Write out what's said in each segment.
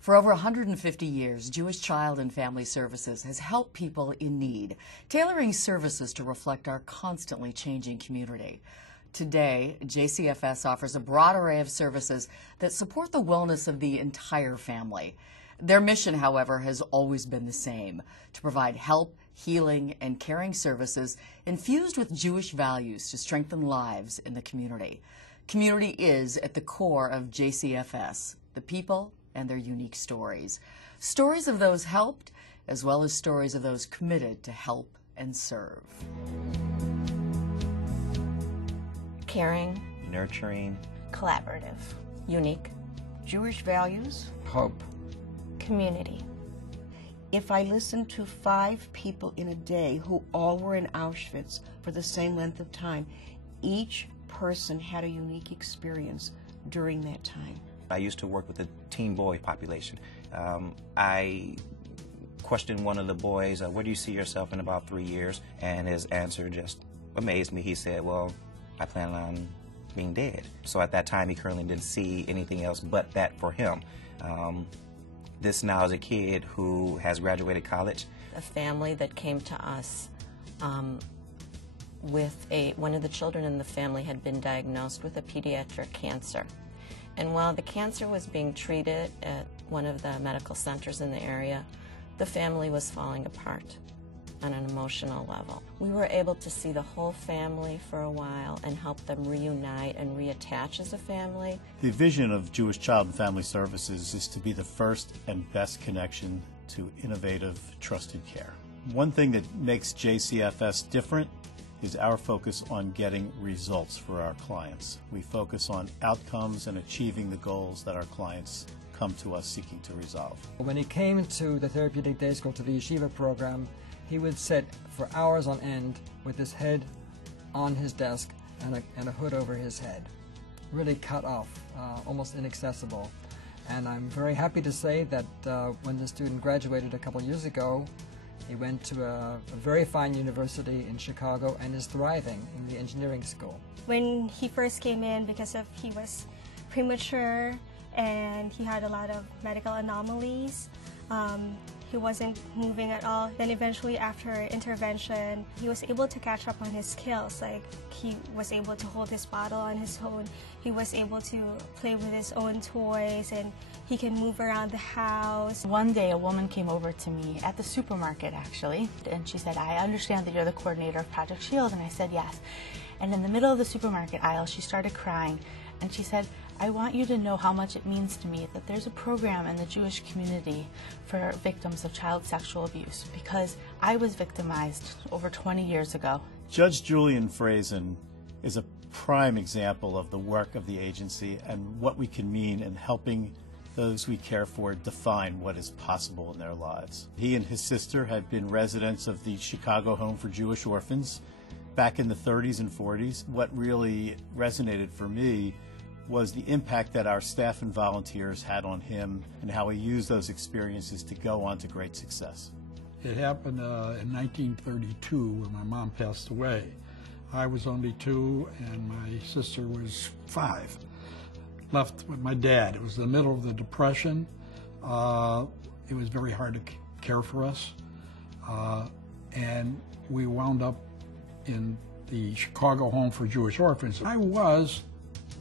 For over 150 years, Jewish Child and Family Services has helped people in need, tailoring services to reflect our constantly changing community. Today, JCFS offers a broad array of services that support the wellness of the entire family. Their mission, however, has always been the same: to provide help, healing, and caring services infused with Jewish values to strengthen lives in the community. Community is at the core of JCFS, the people and their unique stories. Stories of those helped, as well as stories of those committed to help and serve. Caring, nurturing, collaborative, unique, Jewish values, hope, community. If I listened to 5 people in a day who all were in Auschwitz for the same length of time, each person had a unique experience during that time. I used to work with the teen boy population. I questioned one of the boys, where do you see yourself in about 3 years? And his answer just amazed me. He said, well, I plan on being dead. So at that time, he currently didn't see anything else but that for him. This now is a kid who has graduated college. A family that came to us with one of the children in the family had been diagnosed with a pediatric cancer. And while the cancer was being treated at one of the medical centers in the area, the family was falling apart on an emotional level. We were able to see the whole family for a while and help them reunite and reattach as a family. The vision of Jewish Child and Family Services is to be the first and best connection to innovative, trusted care. One thing that makes JCFS different is our focus on getting results for our clients. We focus on outcomes and achieving the goals that our clients come to us seeking to resolve. When he came to the therapeutic day school, to the yeshiva program, he would sit for hours on end with his head on his desk and a hood over his head, really cut off, almost inaccessible. And I'm very happy to say that when the student graduated a couple years ago, he went to a very fine university in Chicago and is thriving in the engineering school. When he first came in, because he was premature and he had a lot of medical anomalies, he wasn't moving at all. Then eventually, after intervention, he was able to catch up on his skills. Like, he was able to hold his bottle on his own. He was able to play with his own toys, and he can move around the house. One day, a woman came over to me at the supermarket, actually, and she said, I understand that you're the coordinator of Project SHIELD, and I said, yes. And in the middle of the supermarket aisle, she started crying, and she said, I want you to know how much it means to me that there's a program in the Jewish community for victims of child sexual abuse, because I was victimized over 20 years ago. Judge Julian Frazen is a prime example of the work of the agency and what we can mean in helping those we care for define what is possible in their lives. He and his sister had been residents of the Chicago Home for Jewish Orphans back in the 30s and 40s. What really resonated for me was the impact that our staff and volunteers had on him and how he used those experiences to go on to great success. It happened in 1932 when my mom passed away. I was only 2 and my sister was 5. Left with my dad. It was the middle of the Depression. It was very hard to care for us. And we wound up in the Chicago Home for Jewish Orphans. I was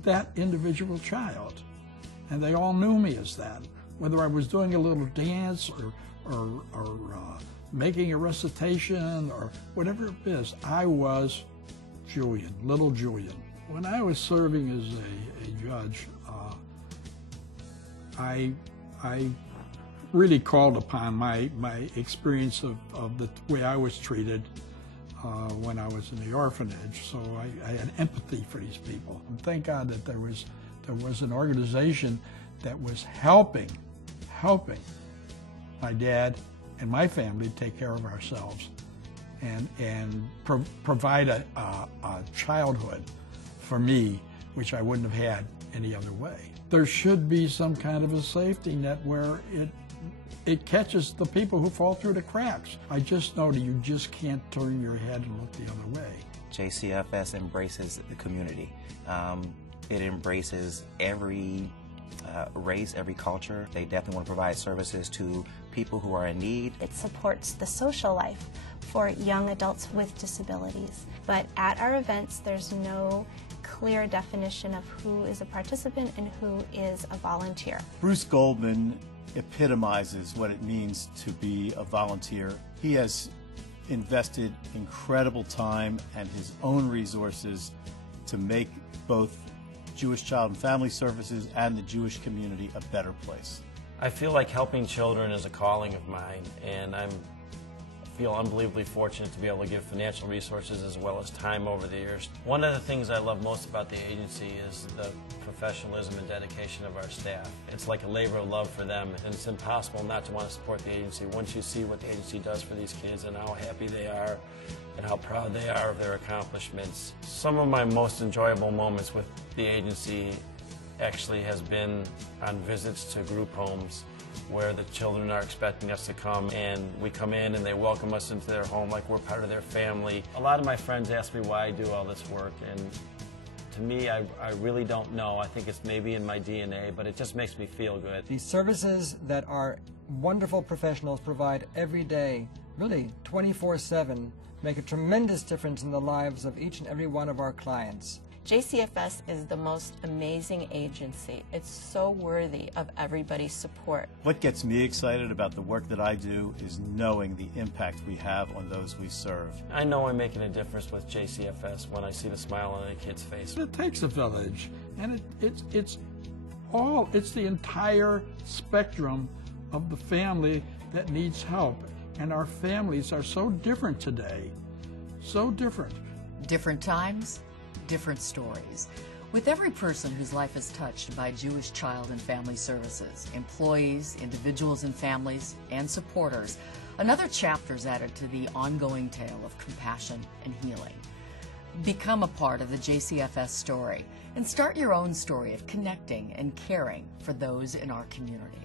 that individual child, and they all knew me as that. Whether I was doing a little dance or making a recitation or whatever it is, I was Julian, little Julian. When I was serving as a judge, I really called upon my experience of the way I was treated when I was in the orphanage, so I had empathy for these people. And thank God that there was an organization that was helping my dad and my family take care of ourselves and provide a childhood for me, which I wouldn't have had any other way. There should be some kind of a safety net where it catches the people who fall through the cracks. I just know that you just can't turn your head and look the other way. JCFS embraces the community. It embraces every race, every culture. They definitely want to provide services to people who are in need. It supports the social life for young adults with disabilities. But at our events, there's no clear definition of who is a participant and who is a volunteer. Bruce Goldman epitomizes what it means to be a volunteer. He has invested incredible time and his own resources to make both Jewish Child and Family Services and the Jewish community a better place. I feel like helping children is a calling of mine, and I feel unbelievably fortunate to be able to give financial resources as well as time over the years. One of the things I love most about the agency is the professionalism and dedication of our staff. It's like a labor of love for them, and it's impossible not to want to support the agency once you see what the agency does for these kids and how happy they are and how proud they are of their accomplishments. Some of my most enjoyable moments with the agency actually has been on visits to group homes where the children are expecting us to come, and we come in and they welcome us into their home like we're part of their family. A lot of my friends ask me why I do all this work, and to me, I really don't know. I think it's maybe in my DNA, but it just makes me feel good. The services that our wonderful professionals provide every day, really 24/7, make a tremendous difference in the lives of each and every one of our clients. JCFS is the most amazing agency. It's so worthy of everybody's support. What gets me excited about the work that I do is knowing the impact we have on those we serve. I know I'm making a difference with JCFS when I see the smile on a kid's face. It takes a village, and it's the entire spectrum of the family that needs help. And our families are so different today, so different. Different times, different stories. With every person whose life is touched by Jewish Child and Family Services, employees, individuals and families, and supporters, another chapter is added to the ongoing tale of compassion and healing. Become a part of the JCFS story and start your own story of connecting and caring for those in our community.